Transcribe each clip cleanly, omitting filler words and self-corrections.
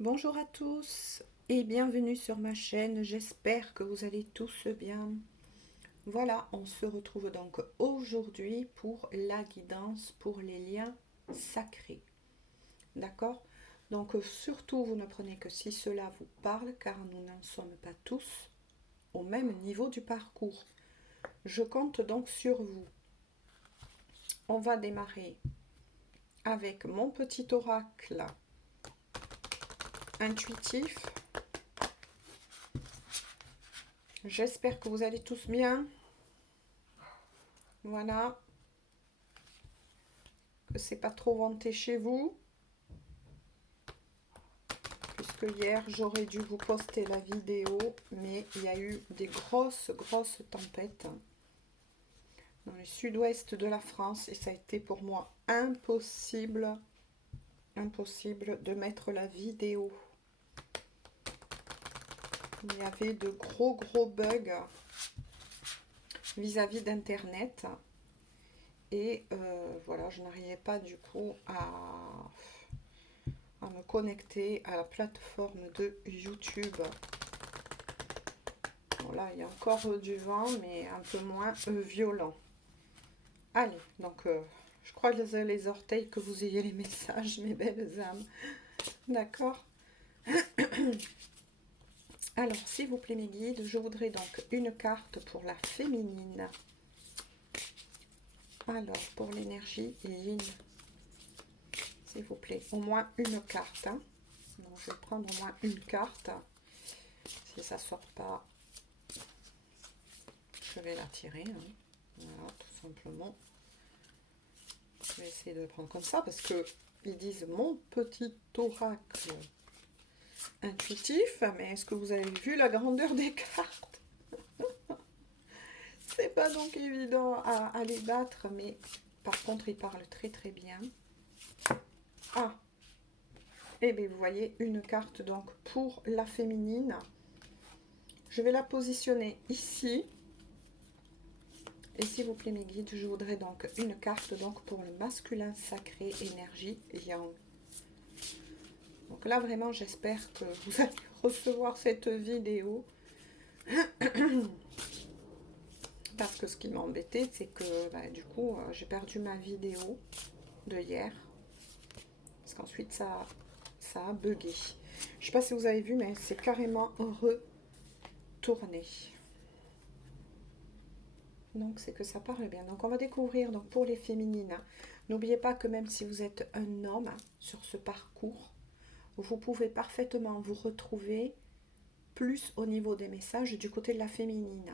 Bonjour à tous et bienvenue sur ma chaîne, j'espère que vous allez tous bien. Voilà, on se retrouve donc aujourd'hui pour la guidance pour les liens sacrés. D'accord? Donc surtout, vous ne prenez que si cela vous parle, car nous n'en sommes pas tous au même niveau du parcours. Je compte donc sur vous. On va démarrer avec mon petit oracle intuitif. J'espère que vous allez tous bien. Voilà, que c'est pas trop vanté chez vous, puisque hier j'aurais dû vous poster la vidéo, mais il y a eu des grosses tempêtes dans le sud-ouest de la France et ça a été pour moi impossible de mettre la vidéo. Il y avait de gros bugs vis-à-vis d'internet et voilà, je n'arrivais pas du coup à me connecter à la plateforme de YouTube. Bon, là, il y a encore du vent, mais un peu moins violent. Allez, donc je croise les orteils que vous ayez les messages, mes belles âmes. D'accord. Alors, s'il vous plaît, mes guides, je voudrais donc une carte pour la féminine. Alors, pour l'énergie yin, s'il vous plaît, au moins une carte. Hein. Donc, je vais prendre au moins une carte. Si ça ne sort pas, je vais la tirer. Hein. Voilà, tout simplement. Je vais essayer de le prendre comme ça parce que ils disent mon petit oracle intuitif. Mais est-ce que vous avez vu la grandeur des cartes? C'est pas donc évident à les battre, mais par contre, ils parlent très bien. Ah, et bien vous voyez une carte donc pour la féminine. Je vais la positionner ici. Et s'il vous plaît mes guides, je voudrais donc une carte donc pour le masculin sacré, énergie yang. Donc là vraiment j'espère que vous allez recevoir cette vidéo. Parce que ce qui m'embêtait c'est que du coup j'ai perdu ma vidéo de hier. Parce qu'ensuite ça a bugué. Je ne sais pas si vous avez vu mais c'est carrément retourné. Donc c'est que ça parle bien. Donc on va découvrir donc pour les féminines. N'oubliez pas que même si vous êtes un homme sur ce parcours, vous pouvez parfaitement vous retrouver plus au niveau des messages du côté de la féminine.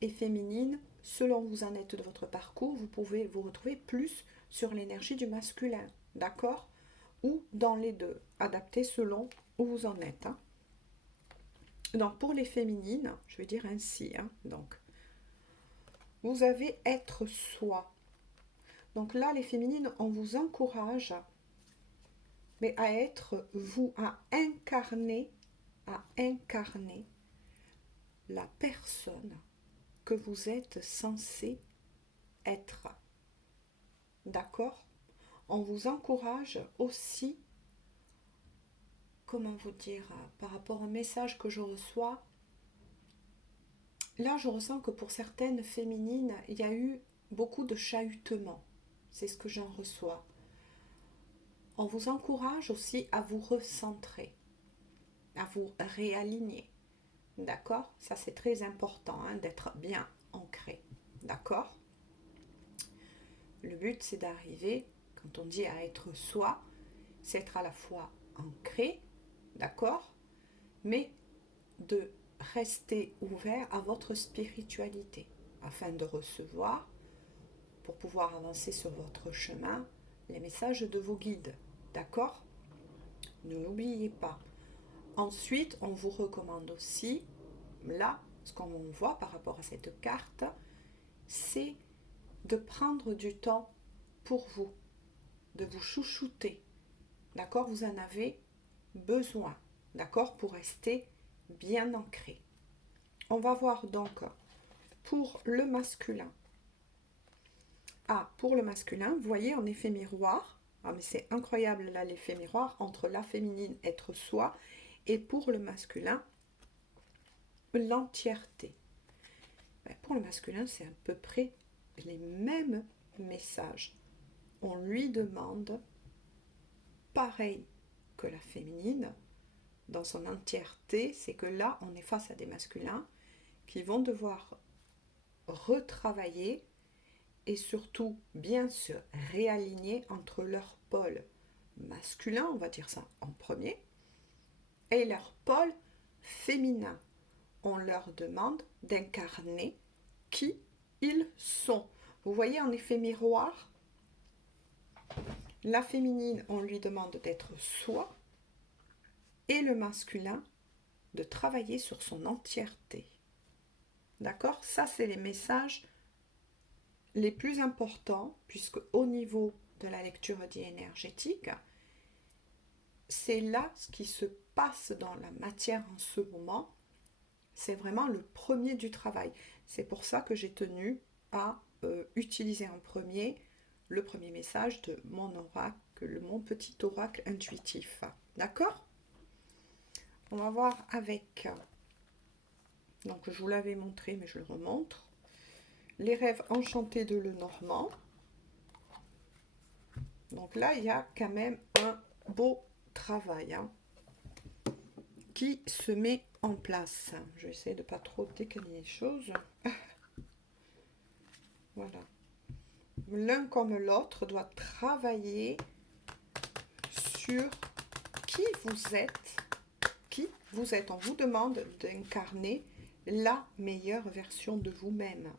Et féminine, selon où vous en êtes de votre parcours, vous pouvez vous retrouver plus sur l'énergie du masculin, d'accord? Ou dans les deux, adapté selon où vous en êtes. Hein. Donc pour les féminines, je vais dire ainsi, hein, donc vous avez être soi. Donc là, les féminines, on vous encourage mais à être vous, à incarner la personne que vous êtes censé être. D'accord? On vous encourage aussi, comment vous dire, par rapport au message que je reçois, là je ressens que pour certaines féminines, il y a eu beaucoup de chahutements. C'est ce que j'en reçois. On vous encourage aussi à vous recentrer, à vous réaligner. D'accord? Ça, c'est très important hein, d'être bien ancré. D'accord? Le but, c'est d'arriver, quand on dit à être soi, c'est être à la fois ancré, d'accord? Mais de rester ouvert à votre spiritualité afin de recevoir, pour pouvoir avancer sur votre chemin, les messages de vos guides. D'accord? Ne l'oubliez pas. Ensuite, on vous recommande aussi, là, ce qu'on voit par rapport à cette carte, c'est de prendre du temps pour vous, de vous chouchouter. D'accord? Vous en avez besoin. D'accord? Pour rester bien ancré. On va voir donc pour le masculin. Ah, pour le masculin, vous voyez en effet miroir. Ah, mais c'est incroyable là, l'effet miroir entre la féminine, être soi, et pour le masculin, l'entièreté. Ben, pour le masculin, c'est à peu près les mêmes messages. On lui demande, pareil que la féminine, dans son entièreté, c'est que là, on est face à des masculins qui vont devoir retravailler et surtout bien se réaligner entre leur pôle masculin, on va dire ça en premier, et leur pôle féminin. On leur demande d'incarner qui ils sont. Vous voyez en effet miroir, la féminine, on lui demande d'être soi, et le masculin, de travailler sur son entièreté. D'accord? Ça, c'est les messages les plus importants, puisque au niveau de la lecture dite énergétique, c'est là ce qui se passe dans la matière en ce moment. C'est vraiment le premier du travail. C'est pour ça que j'ai tenu à utiliser en premier le premier message de mon oracle, mon petit oracle intuitif. D'accord? On va voir avec... Donc je vous l'avais montré, mais je le remontre. Les rêves enchantés de Lenormand. Donc là, il y a quand même un beau travail qui se met en place. Je vais essayer de ne pas trop décaler les choses. Voilà. L'un comme l'autre doit travailler sur qui vous êtes. Qui vous êtes. On vous demande d'incarner la meilleure version de vous-même.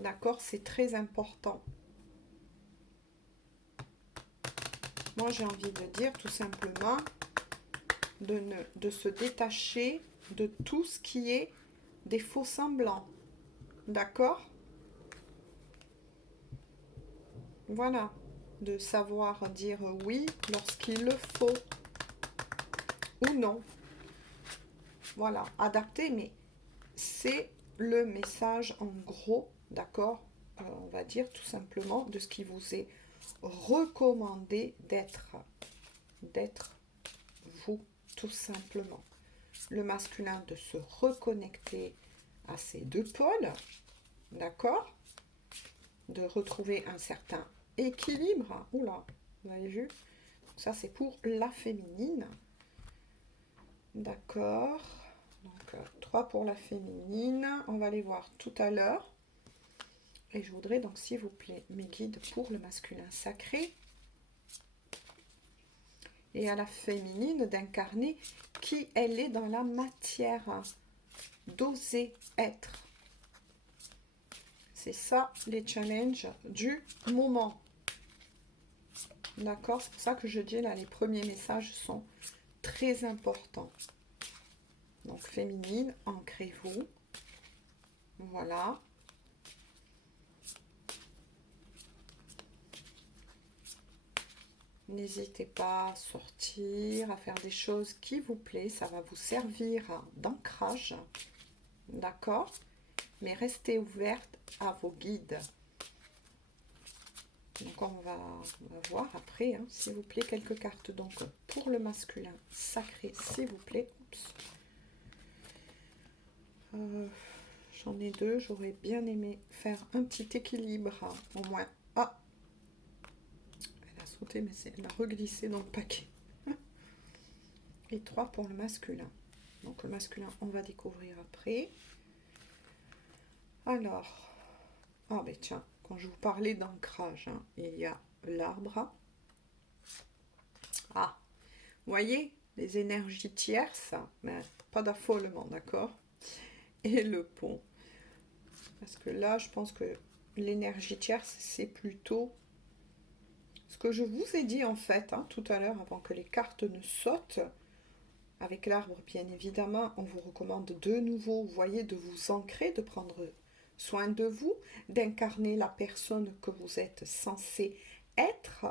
D'accord? C'est très important. Moi, j'ai envie de dire tout simplement de se détacher de tout ce qui est des faux semblants. D'accord? Voilà. De savoir dire oui lorsqu'il le faut. Ou non. Voilà. Adapter, mais c'est le message en gros, d'accord? On va dire tout simplement de ce qui vous est recommandé d'être vous, tout simplement. Le masculin de se reconnecter à ces deux pôles, d'accord? De retrouver un certain équilibre. Oula, vous avez vu? Ça, c'est pour la féminine. D'accord. Donc, 3 pour la féminine. On va les voir tout à l'heure. Et je voudrais donc, s'il vous plaît, mes guides pour le masculin sacré. Et à la féminine d'incarner qui elle est dans la matière. D'oser être. C'est ça les challenges du moment. D'accord? C'est pour ça que je dis là, les premiers messages sont très importants. Donc féminine, ancrez-vous. Voilà. N'hésitez pas à sortir, à faire des choses qui vous plaisent. Ça va vous servir d'ancrage. D'accord? Mais restez ouverte à vos guides. Donc on va voir après, s'il vous plaît, quelques cartes. Donc pour le masculin sacré, s'il vous plaît. J'en ai 2. J'aurais bien aimé faire un petit équilibre, au moins. Ah, elle a sauté, mais elle a reglissé dans le paquet. Et 3 pour le masculin. Donc le masculin, on va découvrir après. Alors, ah ben tiens, quand je vous parlais d'ancrage, il y a l'arbre. Ah, vous voyez, les énergies tierces, mais pas d'affolement, d'accord? Et le pont. Parce que là, je pense que l'énergie tierce, c'est plutôt ce que je vous ai dit en fait, tout à l'heure, avant que les cartes ne sautent. Avec l'arbre, bien évidemment, on vous recommande de nouveau, vous voyez, de vous ancrer, de prendre soin de vous, d'incarner la personne que vous êtes censé être.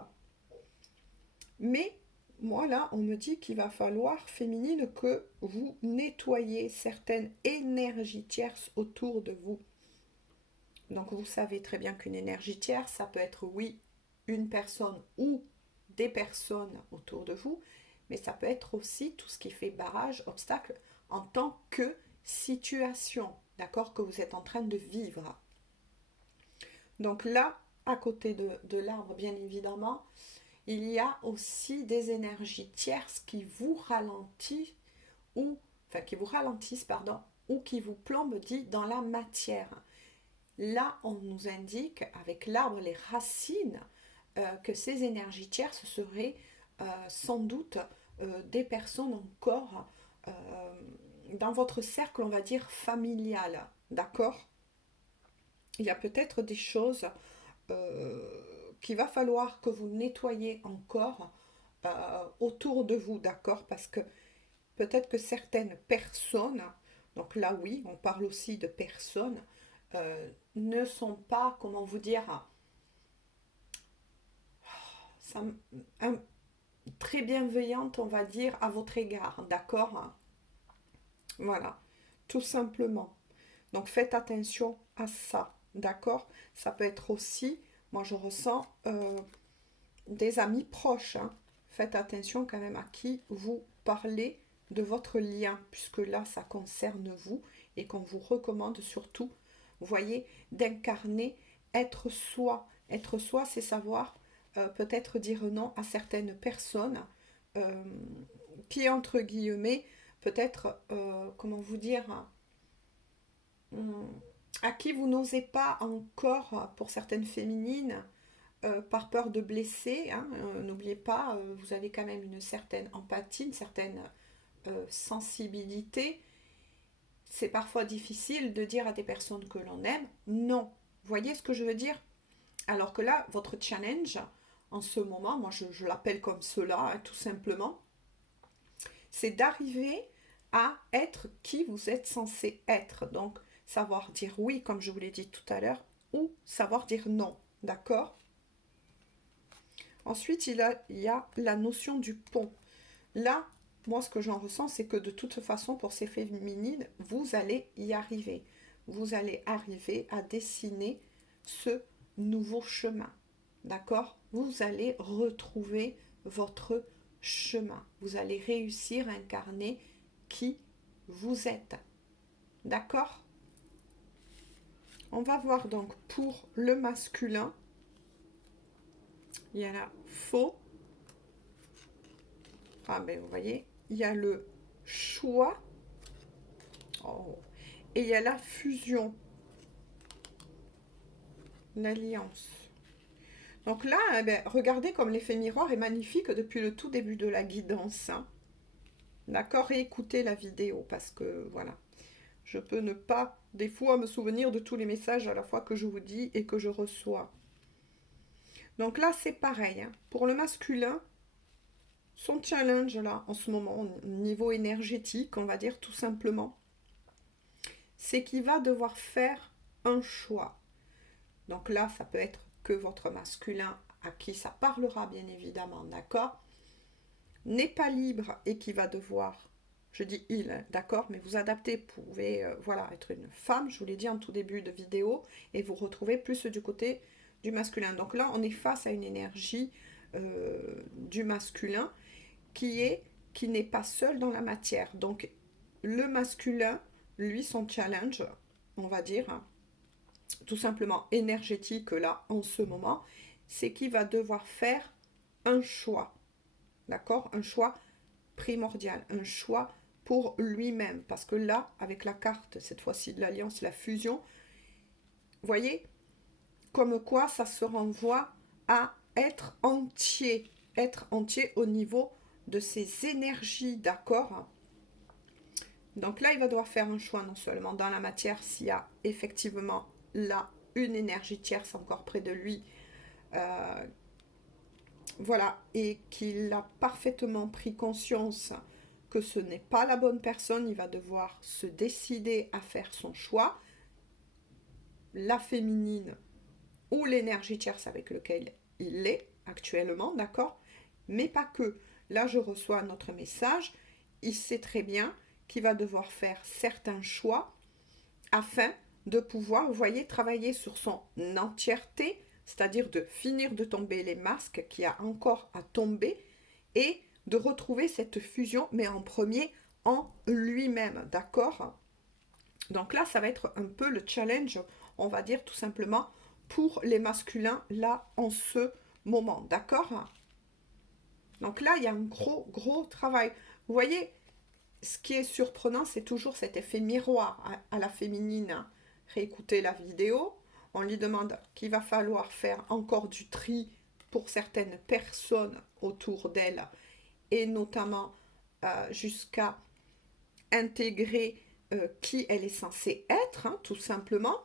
Mais moi, là, on me dit qu'il va falloir, féminine, que vous nettoyez certaines énergies tierces autour de vous. Donc, vous savez très bien qu'une énergie tierce, ça peut être, oui, une personne ou des personnes autour de vous, mais ça peut être aussi tout ce qui fait barrage, obstacle, en tant que situation, d'accord, que vous êtes en train de vivre. Donc là, à côté de l'arbre, bien évidemment, il y a aussi des énergies tierces qui vous ralentissent, pardon, ou qui vous plombent, dit, dans la matière. Là, on nous indique, avec l'arbre, les racines, que ces énergies tierces seraient sans doute des personnes encore dans votre cercle, on va dire, familial. D'accord? Il y a peut-être des choses qu'il va falloir que vous nettoyiez encore autour de vous, d'accord? Parce que peut-être que certaines personnes, donc là oui, on parle aussi de personnes, ne sont pas, comment vous dire, ça, un, très bienveillantes, on va dire, à votre égard, d'accord? Voilà, tout simplement. Donc faites attention à ça, d'accord? Ça peut être aussi, moi je ressens des amis proches, hein. Faites attention quand même à qui vous parlez de votre lien, puisque là ça concerne vous et qu'on vous recommande surtout, vous voyez, d'incarner, être soi. Être soi, c'est savoir peut-être dire non à certaines personnes euh, qui, entre guillemets, peut-être, comment vous dire, à qui vous n'osez pas encore, pour certaines féminines, par peur de blesser, hein, n'oubliez pas, vous avez quand même une certaine empathie, une certaine sensibilité. C'est parfois difficile de dire à des personnes que l'on aime non. Vous voyez ce que je veux dire? Alors que là, votre challenge, en ce moment, moi je l'appelle comme cela, hein, tout simplement, c'est d'arriver à être qui vous êtes censé être. Donc, savoir dire oui, comme je vous l'ai dit tout à l'heure, ou savoir dire non. D'accord? Ensuite, il y a la notion du pont. Là, moi, ce que j'en ressens, c'est que de toute façon, pour ces féminines, vous allez y arriver. Vous allez arriver à dessiner ce nouveau chemin. D'accord? Vous allez retrouver votre chemin. Vous allez réussir à incarner qui vous êtes. D'accord? On va voir donc pour le masculin. Il y a la faux. Ah ben vous voyez, il y a le choix. Oh. Et il y a la fusion. L'alliance. Donc là, eh ben, regardez comme l'effet miroir est magnifique depuis le tout début de la guidance. Hein. D'accord? Et écoutez la vidéo parce que voilà. Je peux ne pas, des fois, me souvenir de tous les messages à la fois que je vous dis et que je reçois. Donc là, c'est pareil. Hein. Pour le masculin, son challenge là, en ce moment, au niveau énergétique, on va dire tout simplement, c'est qu'il va devoir faire un choix. Donc là, ça peut être que votre masculin, à qui ça parlera bien évidemment, d'accord, n'est pas libre et qui va devoir, je dis il, hein, d'accord, mais vous adaptez, vous pouvez voilà, être une femme, je vous l'ai dit en tout début de vidéo, et vous retrouvez plus du côté du masculin. Donc là, on est face à une énergie du masculin qui n'est pas seul dans la matière. Donc le masculin, lui, son challenge, on va dire, hein, tout simplement énergétique là, en ce moment, c'est qu'il va devoir faire un choix. D'accord? Un choix primordial, un choix pour lui-même. Parce que là, avec la carte, cette fois-ci de l'alliance, la fusion, vous voyez, comme quoi ça se renvoie à être entier au niveau de ses énergies, d'accord? Donc là, il va devoir faire un choix non seulement dans la matière, s'il y a effectivement là une énergie tierce encore près de lui, voilà, et qu'il a parfaitement pris conscience que ce n'est pas la bonne personne, il va devoir se décider à faire son choix, la féminine ou l'énergie tierce avec laquelle il est actuellement, d'accord? Mais pas que. Là, je reçois notre message, il sait très bien qu'il va devoir faire certains choix afin de pouvoir, vous voyez, travailler sur son entièreté c'est-à-dire de finir de tomber les masques qu'il y a encore à tomber et de retrouver cette fusion, mais en premier en lui-même, d'accord? Donc là, ça va être un peu le challenge, on va dire tout simplement, pour les masculins, là, en ce moment, d'accord? Donc là, il y a un gros, gros travail. Vous voyez, ce qui est surprenant, c'est toujours cet effet miroir à la féminine. Réécoutez la vidéo, on lui demande qu'il va falloir faire encore du tri pour certaines personnes autour d'elle, et notamment jusqu'à intégrer qui elle est censée être, hein, tout simplement.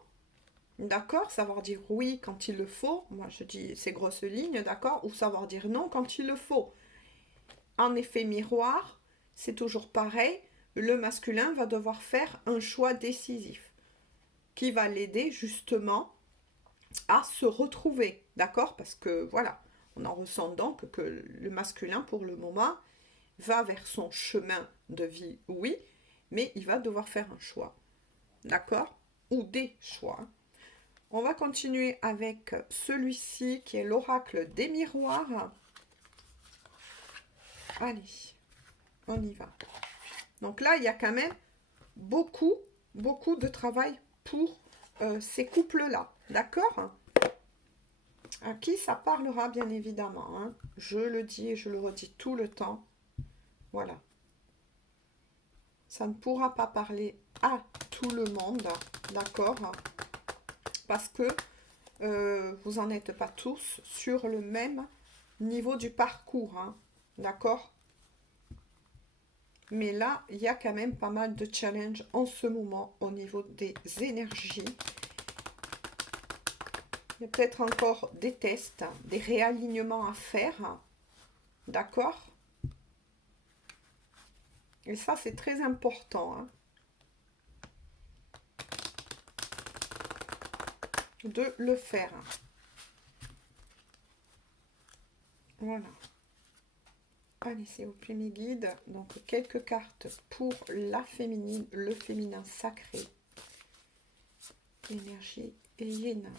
D'accord? Savoir dire oui quand il le faut. Moi, je dis ces grosses lignes, d'accord? Ou savoir dire non quand il le faut. En effet miroir, c'est toujours pareil. Le masculin va devoir faire un choix décisif qui va l'aider justement à se retrouver. D'accord? Parce que voilà, on en ressent donc que le masculin, pour le moment, va vers son chemin de vie, oui, mais il va devoir faire un choix. D'accord? Ou des choix. On va continuer avec celui-ci qui est l'oracle des miroirs. Allez, on y va. Donc là, il y a quand même beaucoup, beaucoup de travail pour ces couples-là. D'accord? À qui ça parlera, bien évidemment. Hein. Je le dis et je le redis tout le temps. Voilà. Ça ne pourra pas parler à tout le monde. D'accord? Parce que vous n'en êtes pas tous sur le même niveau du parcours. Hein. D'accord? Mais là, il y a quand même pas mal de challenges en ce moment au niveau des énergies. Il y a peut-être encore des tests, des réalignements à faire. D'accord? Et ça, c'est très important. Hein, de le faire. Voilà. Allez, c'est au plus mes guides. Donc, quelques cartes pour la féminine, le féminin sacré. Énergie et yin.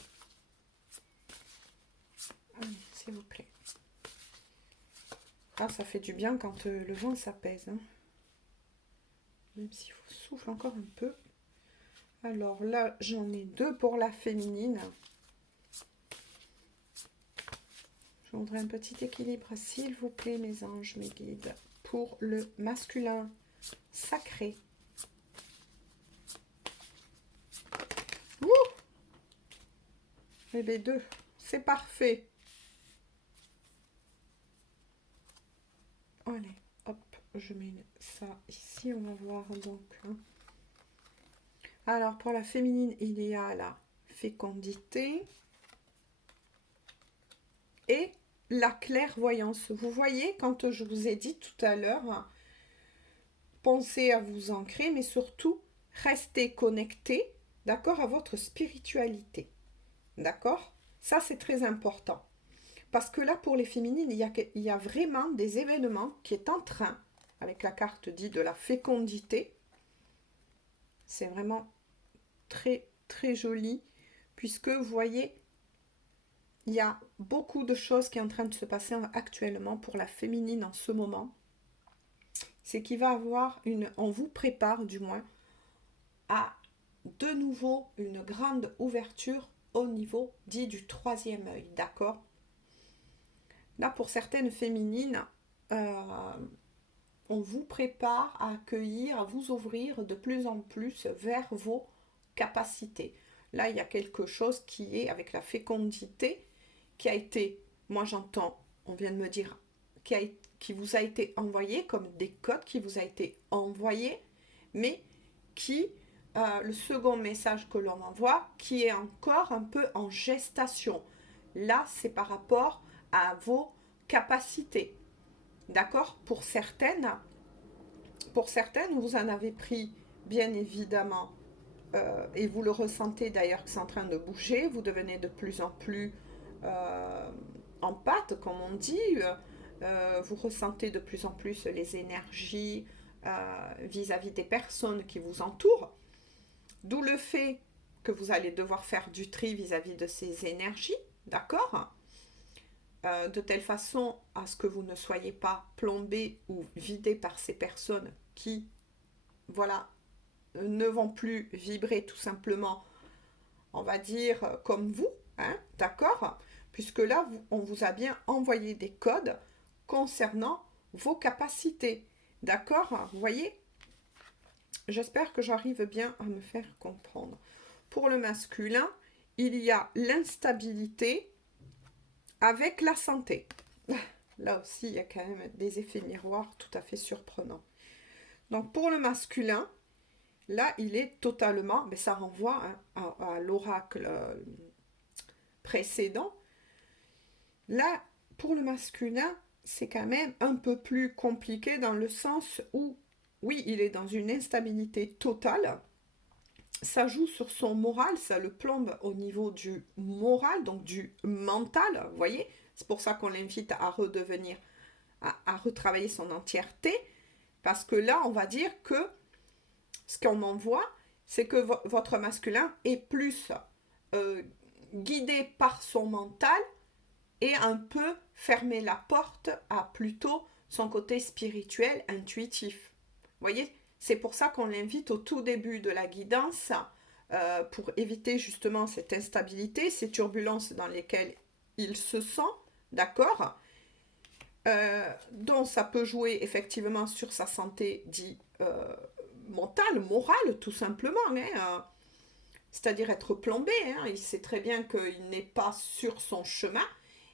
Allez, s'il vous plaît. Ah, ça fait du bien quand le vent s'apaise. Hein. Même s'il faut souffler encore un peu. Alors là, j'en ai deux pour la féminine. Je voudrais un petit équilibre, s'il vous plaît, mes anges, mes guides, pour le masculin sacré. Ouh! Et les deux, c'est parfait. Allez, hop, je mets ça ici, on va voir donc. Hein. Alors, pour la féminine, il y a la fécondité et la clairvoyance. Vous voyez, quand je vous ai dit tout à l'heure, pensez à vous ancrer, mais surtout, restez connecté, d'accord, à votre spiritualité. D'accord? Ça, c'est très important. Parce que là, pour les féminines, il y a vraiment des événements qui est en train, avec la carte dite de la fécondité. C'est vraiment très, très joli, puisque vous voyez, il y a beaucoup de choses qui sont en train de se passer actuellement pour la féminine en ce moment. C'est qu'il va avoir on vous prépare du moins, à de nouveau une grande ouverture au niveau dit du troisième œil, d'accord? Là, pour certaines féminines, on vous prépare à accueillir, à vous ouvrir de plus en plus vers vos capacités. Là, il y a quelque chose qui est avec la fécondité, qui a été, moi j'entends, on vient de me dire, qui vous a été envoyé, comme des codes qui vous a été envoyé, mais qui, le second message que l'on envoie, qui est encore un peu en gestation. Là, c'est par rapport à vos capacités. D'accord? Pour certaines, vous en avez pris, bien évidemment, et vous le ressentez d'ailleurs que c'est en train de bouger, vous devenez de plus en plus en pâte, comme on dit, vous ressentez de plus en plus les énergies vis-à-vis des personnes qui vous entourent, d'où le fait que vous allez devoir faire du tri vis-à-vis de ces énergies, d'accord? De telle façon à ce que vous ne soyez pas plombé ou vidé par ces personnes qui, voilà, ne vont plus vibrer tout simplement, on va dire, comme vous, hein, d'accord? Puisque là, on vous a bien envoyé des codes concernant vos capacités, d'accord? Vous voyez? J'espère que j'arrive bien à me faire comprendre. Pour le masculin, il y a l'instabilité avec la santé. Là aussi, il y a quand même des effets miroirs tout à fait surprenants. Donc, pour le masculin, là, il est totalement, mais ça renvoie à l'oracle précédent. Là, pour le masculin, c'est quand même un peu plus compliqué dans le sens où, oui, il est dans une instabilité totale. Ça joue sur son moral, ça le plombe au niveau du moral, donc du mental, vous voyez. C'est pour ça qu'on l'invite à redevenir, à retravailler son entièreté, parce que là, on va dire que ce qu'on en voit, c'est que votre masculin est plus guidé par son mental et un peu fermer la porte à plutôt son côté spirituel, intuitif. Vous voyez, c'est pour ça qu'on l'invite au tout début de la guidance, pour éviter justement cette instabilité, ces turbulences dans lesquelles il se sent, d'accord, donc ça peut jouer effectivement sur sa santé dite mentale, morale, tout simplement, hein, c'est-à-dire être plombé. Hein, il sait très bien qu'il n'est pas sur son chemin,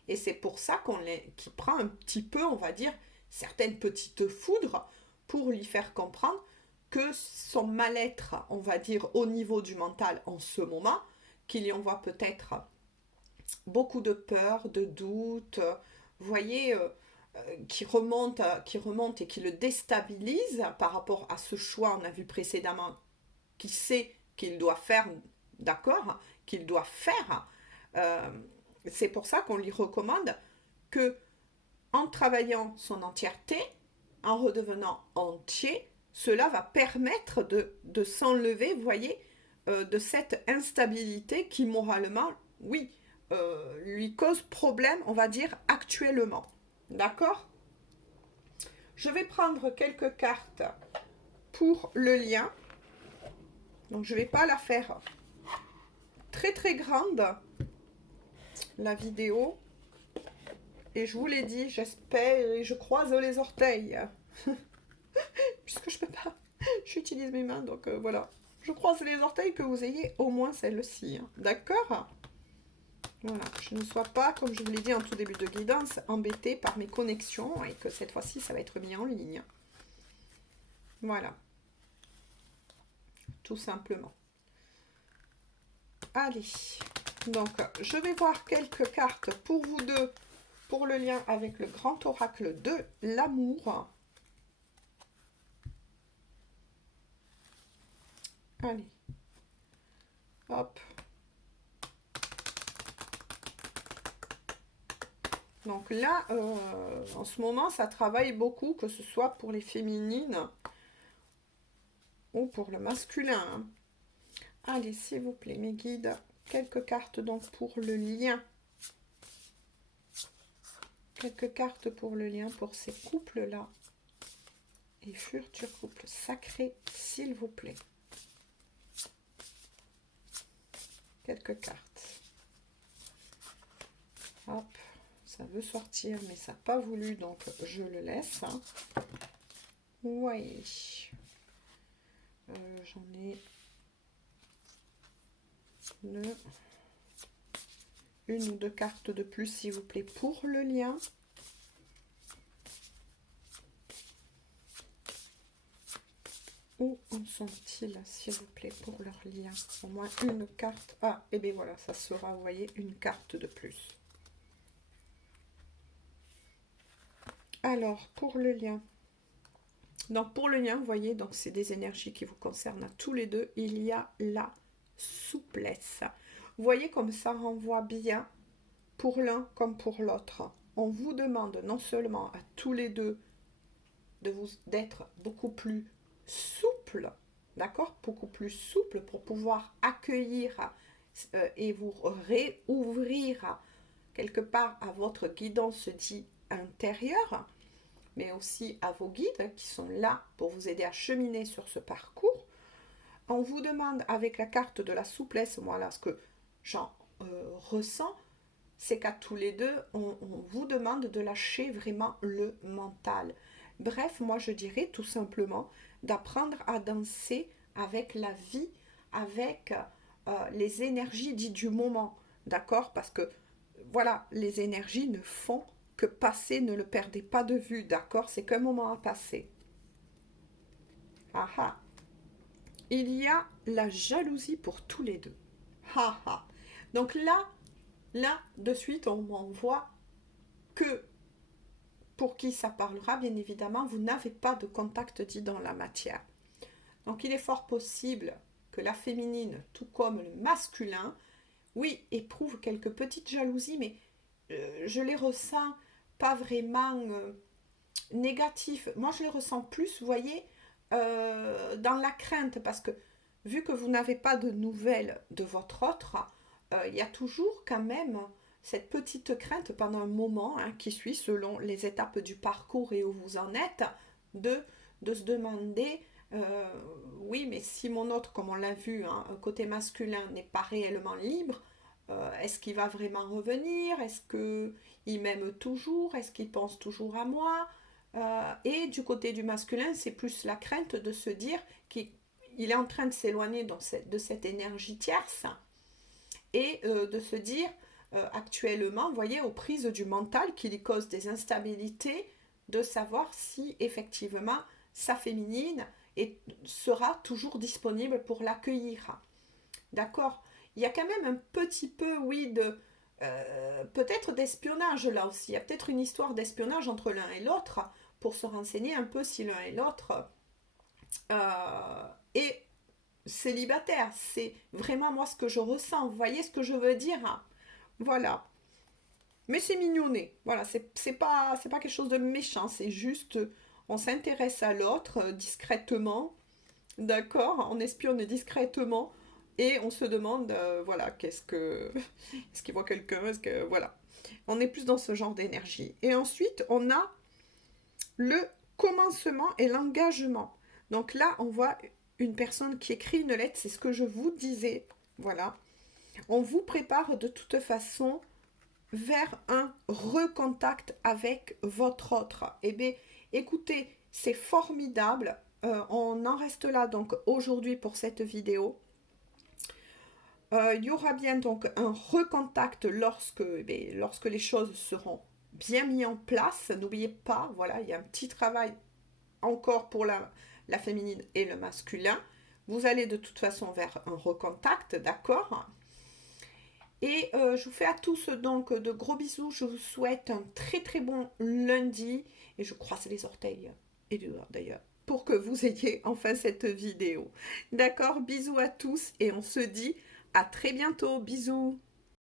et c'est pour ça qu'il prend un petit peu, on va dire, certaines petites foudres pour lui faire comprendre que son mal-être, on va dire, au niveau du mental en ce moment, qu'il y envoie peut-être beaucoup de peur, de doute, vous voyez, qui remonte et qui le déstabilise par rapport à ce choix, on a vu précédemment, qui sait qu'il doit faire, d'accord, qu'il doit faire. C'est pour ça qu'on lui recommande que, en travaillant son entièreté, en redevenant entier, cela va permettre de s'enlever, vous voyez, de cette instabilité qui, moralement, oui, lui cause problème, on va dire, actuellement. D'accord? Je vais prendre quelques cartes pour le lien. Donc, je ne vais pas la faire très très grande, la vidéo. Et je vous l'ai dit, j'espère et je croise les orteils. Puisque je peux pas, j'utilise mes mains, donc voilà. Je croise les orteils que vous ayez au moins celle-ci. Hein. D'accord? Voilà, je ne sois pas, comme je vous l'ai dit en tout début de guidance, embêtée par mes connexions et que cette fois-ci, ça va être mis en ligne. Voilà. Tout simplement. Allez. Donc, je vais voir quelques cartes pour vous deux, pour le lien avec le grand oracle de l'amour. Allez. Hop. Donc là, en ce moment, ça travaille beaucoup, que ce soit pour les féminines ou pour le masculin. Hein. Allez, s'il vous plaît, mes guides, quelques cartes donc pour le lien. Quelques cartes pour le lien pour ces couples-là. Et futurs couples sacrés, s'il vous plaît. Quelques cartes. Hop. Ça veut sortir, mais ça n'a pas voulu, donc je le laisse. Hein. Oui. J'en ai une ou deux cartes de plus, s'il vous plaît, pour le lien. Où en sont-ils, s'il vous plaît, pour leur lien? Au moins une carte. Ah, et bien voilà, ça sera, vous voyez, une carte de plus. Alors, pour le lien. Donc, pour le lien, vous voyez, donc c'est des énergies qui vous concernent à tous les deux. Il y a la souplesse. Vous voyez comme ça renvoie bien pour l'un comme pour l'autre. On vous demande non seulement à tous les deux d'être beaucoup plus souple, d'accord? Beaucoup plus souple pour pouvoir accueillir et vous réouvrir quelque part à votre guidance dit intérieure, mais aussi à vos guides qui sont là pour vous aider à cheminer sur ce parcours. On vous demande avec la carte de la souplesse, voilà ce que j'en ressens, c'est qu'à tous les deux, on vous demande de lâcher vraiment le mental. Bref, moi je dirais tout simplement d'apprendre à danser avec la vie, avec les énergies dites du moment, d'accord? Parce que voilà, les énergies ne font que passer, ne le perdez pas de vue, d'accord? C'est qu'un moment à passer. Ah ah. Il y a la jalousie pour tous les deux. Ah ah. Donc là, de suite, on m'envoie que pour qui ça parlera, bien évidemment, vous n'avez pas de contact dit dans la matière. Donc il est fort possible que la féminine, tout comme le masculin, oui, éprouve quelques petites jalousies, mais je les ressens pas vraiment négatifs. Moi, je les ressens plus, vous voyez, dans la crainte, parce que vu que vous n'avez pas de nouvelles de votre autre, il y a toujours quand même cette petite crainte pendant un moment hein, qui suit selon les étapes du parcours et où vous en êtes, de se demander, oui, mais si mon autre, comme on l'a vu, hein, côté masculin n'est pas réellement libre, est-ce qu'il va vraiment revenir? Est-ce qu'il m'aime toujours? Est-ce qu'il pense toujours à moi? Et du côté du masculin, c'est plus la crainte de se dire qu'il est en train de s'éloigner de cette énergie tierce et de se dire actuellement, vous voyez, aux prises du mental qui lui cause des instabilités, de savoir si effectivement sa féminine sera toujours disponible pour l'accueillir. D'accord? Il y a quand même un petit peu, oui, de peut-être d'espionnage là aussi. Il y a peut-être une histoire d'espionnage entre l'un et l'autre pour se renseigner un peu si l'un et l'autre est célibataire. C'est vraiment moi ce que je ressens. Vous voyez ce que je veux dire? Voilà. Mais c'est mignonné. Voilà, c'est pas quelque chose de méchant. C'est juste, on s'intéresse à l'autre discrètement. D'accord? On espionne discrètement. Et on se demande, voilà, est-ce qu'il voit quelqu'un? Est-ce que, voilà. On est plus dans ce genre d'énergie. Et ensuite, on a le commencement et l'engagement. Donc là, on voit une personne qui écrit une lettre, c'est ce que je vous disais. Voilà. On vous prépare de toute façon vers un recontact avec votre autre. Eh bien, écoutez, c'est formidable. On en reste là donc aujourd'hui pour cette vidéo. Il y aura bien donc un recontact lorsque les choses seront bien mises en place. N'oubliez pas, voilà, il y a un petit travail encore pour la féminine et le masculin. Vous allez de toute façon vers un recontact, d'accord? Et je vous fais à tous donc de gros bisous. Je vous souhaite un très très bon lundi. Et je croise les orteils et dehors d'ailleurs pour que vous ayez enfin cette vidéo. D'accord? Bisous à tous et on se dit à très bientôt. Bisous.